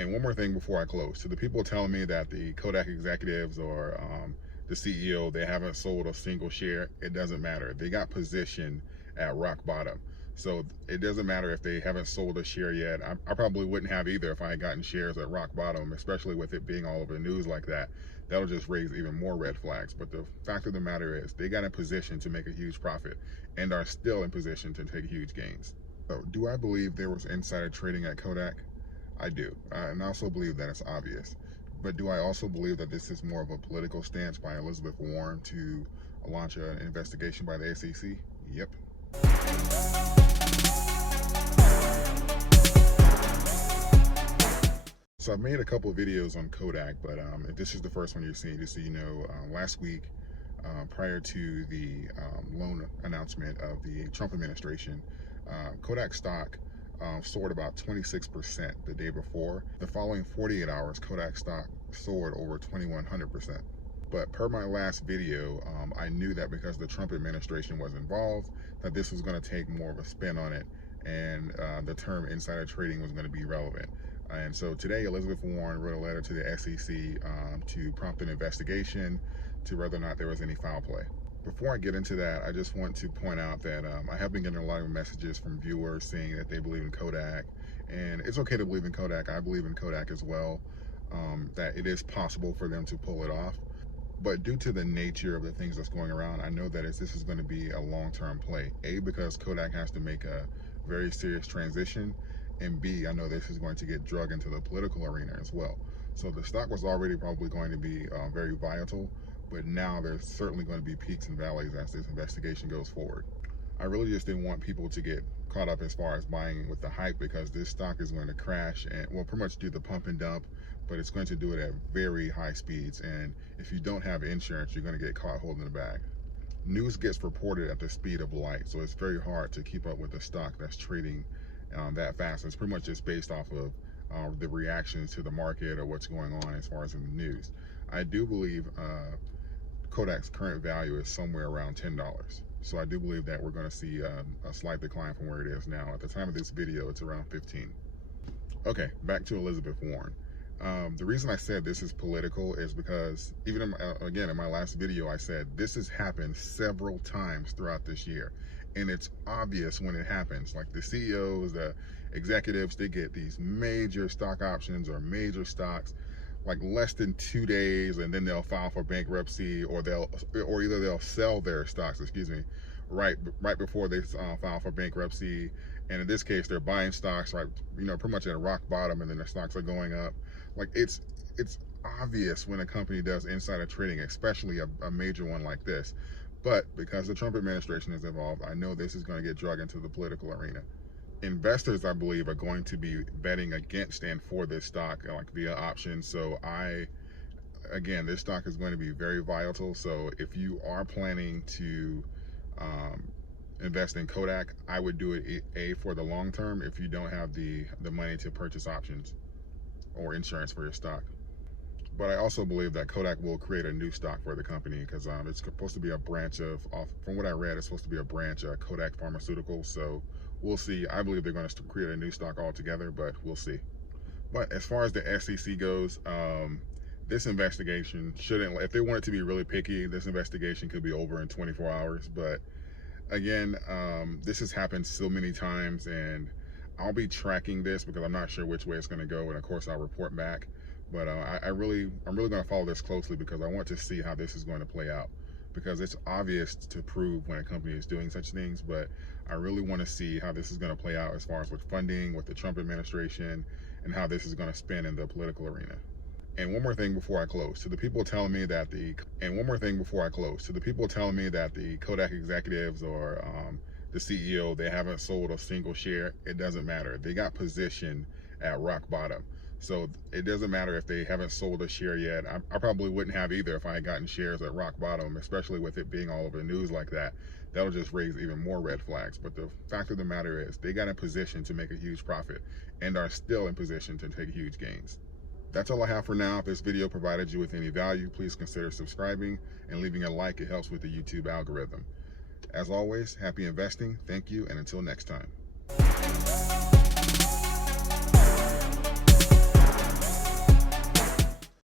And one more thing before I close, to the people telling me that the Kodak executives or the CEO, they haven't sold a single share, it doesn't matter. They got positioned at rock bottom. So it doesn't matter if they haven't sold a share yet. I probably wouldn't have either if I had gotten shares at rock bottom, especially with it being all over the news like that. That'll just raise even more red flags. But the fact of the matter is they got in position to make a huge profit and are still in position to take huge gains. So do I believe there was insider trading at Kodak? I do, and I also believe that it's obvious. But do I also believe that this is more of a political stance by Elizabeth Warren to launch an investigation by the SEC? Yep. So I've made a couple of videos on Kodak, but if this is the first one you're seeing, just so you know, last week, prior to the loan announcement of the Trump administration, Kodak stock soared about 26% the day before. The following 48 hours, Kodak stock soared over 2,100%. But per my last video, I knew that because the Trump administration was involved, that this was going to take more of a spin on it, and the term insider trading was going to be relevant. And so today, Elizabeth Warren wrote a letter to the SEC to prompt an investigation to whether or not there was any foul play. Before I get into that, I just want to point out that I have been getting a lot of messages from viewers saying that they believe in Kodak, and it's okay to believe in Kodak. I believe in Kodak as well, that it is possible for them to pull it off. But due to the nature of the things that's going around, I know that this is going to be a long-term play. A, because Kodak has to make a very serious transition, and B, I know this is going to get drug into the political arena as well. So the stock was already probably going to be very volatile, but now there's certainly going to be peaks and valleys as this investigation goes forward. I really just didn't want people to get caught up as far as buying with the hype, because this stock is going to crash and will pretty much do the pump and dump, but it's going to do it at very high speeds. And if you don't have insurance, you're going to get caught holding the bag. News gets reported at the speed of light, so it's very hard to keep up with a stock that's trading that fast. It's pretty much just based off of the reactions to the market or what's going on as far as in the news. I do believe Kodak's current value is somewhere around $10. So I do believe that we're going to see a slight decline from where it is now. At the time of this video, it's around 15. Okay, back to Elizabeth Warren. The reason I said this is political is because even again in my last video, I said this has happened several times throughout this year, and it's obvious when it happens. Like the CEOs, the executives, they get these major stock options or major stocks like less than 2 days, and then they'll file for bankruptcy, or either they'll sell their stocks, right before they file for bankruptcy. And in this case, they're buying stocks right, pretty much at a rock bottom, and then their stocks are going up. Like it's obvious when a company does insider trading, especially a major one like this. But because the Trump administration is involved, I know this is going to get dragged into the political arena. Investors, I believe, are going to be betting against and for this stock, like via options. So again, this stock is going to be very volatile. So if you are planning to invest in Kodak, I would do it for the long term if you don't have the money to purchase options or insurance for your stock. But I also believe that Kodak will create a new stock for the company, because it's supposed to be a branch of, from what I read, it's supposed to be a branch of Kodak Pharmaceuticals. So we'll see. I believe they're going to create a new stock altogether, but we'll see. But as far as the SEC goes, this investigation shouldn't, if they want it to be really picky, this investigation could be over in 24 hours. But again, this has happened so many times, and I'll be tracking this because I'm not sure which way it's going to go, and of course I'll report back. But I'm really going to follow this closely, because I want to see how this is going to play out, because it's obvious to prove when a company is doing such things, but I really want to see how this is going to play out as far as with funding, with the Trump administration, and how this is going to spin in the political arena. And one more thing before I close, to the people telling me that the Kodak executives or the CEO, they haven't sold a single share, it doesn't matter. They got positioned at rock bottom. So it doesn't matter if they haven't sold a share yet. I probably wouldn't have either if I had gotten shares at rock bottom, especially with it being all over the news like that. That'll just raise even more red flags. But the fact of the matter is they got in position to make a huge profit and are still in position to take huge gains. That's all I have for now. If this video provided you with any value, please consider subscribing and leaving a like. It helps with the YouTube algorithm. As always, happy investing. Thank you, and until next time.